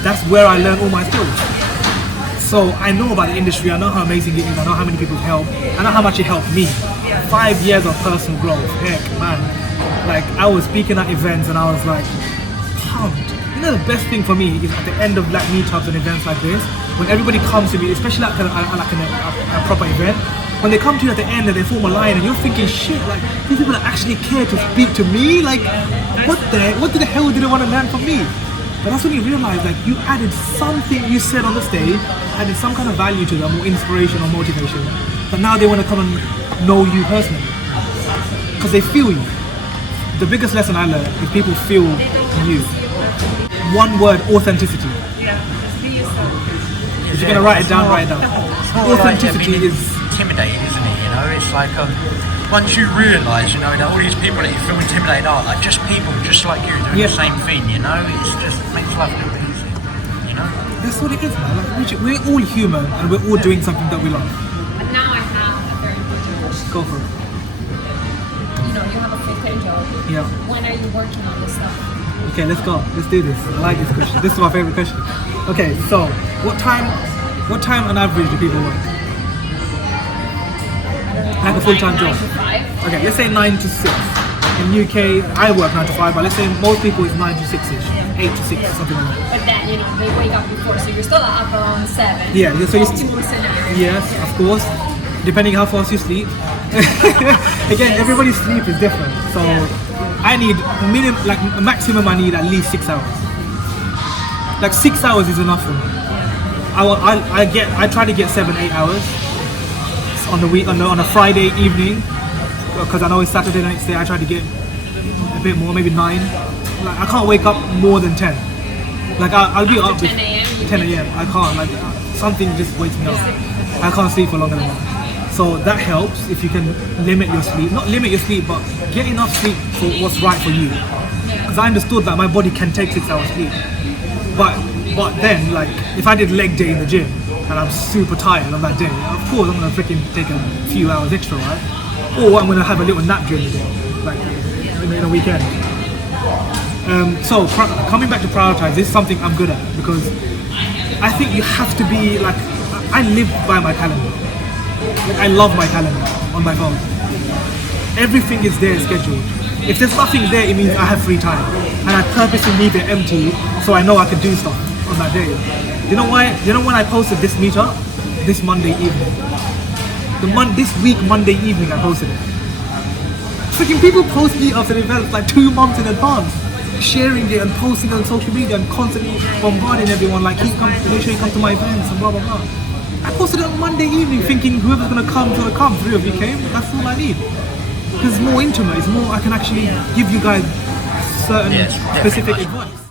That's where I learned all my skills. So I know about the industry. I know how amazing it is. I know how many people it helped. I know how much it helped me. 5 years of personal growth. Heck, man. Like I was speaking at events, and I was like pumped. You know, the best thing for me is at the end of meetups and events like this, when everybody comes to me, especially at a proper event, when they come to you at the end and they form a line and you're thinking, shit, like these people actually care to speak to me, like what the hell did they want to learn from me? But that's when you realize like you added something you said on the stage, added some kind of value to them, or inspiration or motivation, but now they want to come and know you personally because they feel you. The biggest lesson I learned is people feel you. One word: authenticity. Yeah, just be yourself. If you're gonna write it down, write it down. Authenticity is intimidating, isn't it? It's like once you realise, that all these people that you feel intimidated are like just people, just like you, doing the same thing. It's just makes life a little bit easier. That's what it is, man. Like, we're all human and we're all doing something that we love. But now I have a very important question. Go for it. You have a full-time job. Yeah. When are you working on this stuff? Okay, let's go. Let's do this. I like this question. This is my favorite question. Okay, so what time on average do people work? Like a full-time job. 9 to 5. Okay, let's say 9 to 6. In UK, I work 9 to 5, but let's say most people it's 9 to 6-ish. 8 to 6 or something like that. But then, they wake up before, so you're still up around 7. Yeah, so you Optimal scenario. yes, of course, depending how fast you sleep. Again, everybody's sleep is different. So I need maximum I need at least 6 hours. Like 6 hours is enough for me. I try to get 7-8 hours on the week on a Friday evening, because I know it's Saturday night. I try to get a bit more, maybe 9. Like I can't wake up more than 10. Like I'll be up 10 a.m. 10 a.m. I can't, like something just wakes me up. I can't sleep for longer than that. So that helps if you can limit your sleep. Not limit your sleep, but get enough sleep for what's right for you. Because I understood that my body can take 6 hours sleep. But then, like, if I did leg day in the gym and I'm super tired on that day, of course I'm gonna freaking take a few hours extra, right? Or I'm gonna have a little nap during the day, like in a weekend. So coming back to prioritize, this is something I'm good at because I think you have to be like, I live by my calendar. Like, I love my calendar on my phone. Everything is there scheduled. If there's nothing there, it means I have free time, and I purposely leave it empty so I know I can do stuff on that day. You know why? You know when I posted this meetup, this Monday evening. This week Monday evening I posted it. Freaking people post meetups and events like 2 months in advance, sharing it and posting it on social media and constantly bombarding everyone like, make sure you come to my events and blah blah blah. I posted it on Monday evening thinking whoever's gonna come. 3 of you came. That's all I need. Because it's more intimate. It's more I can actually give you guys certain Yes, specific definitely. advice.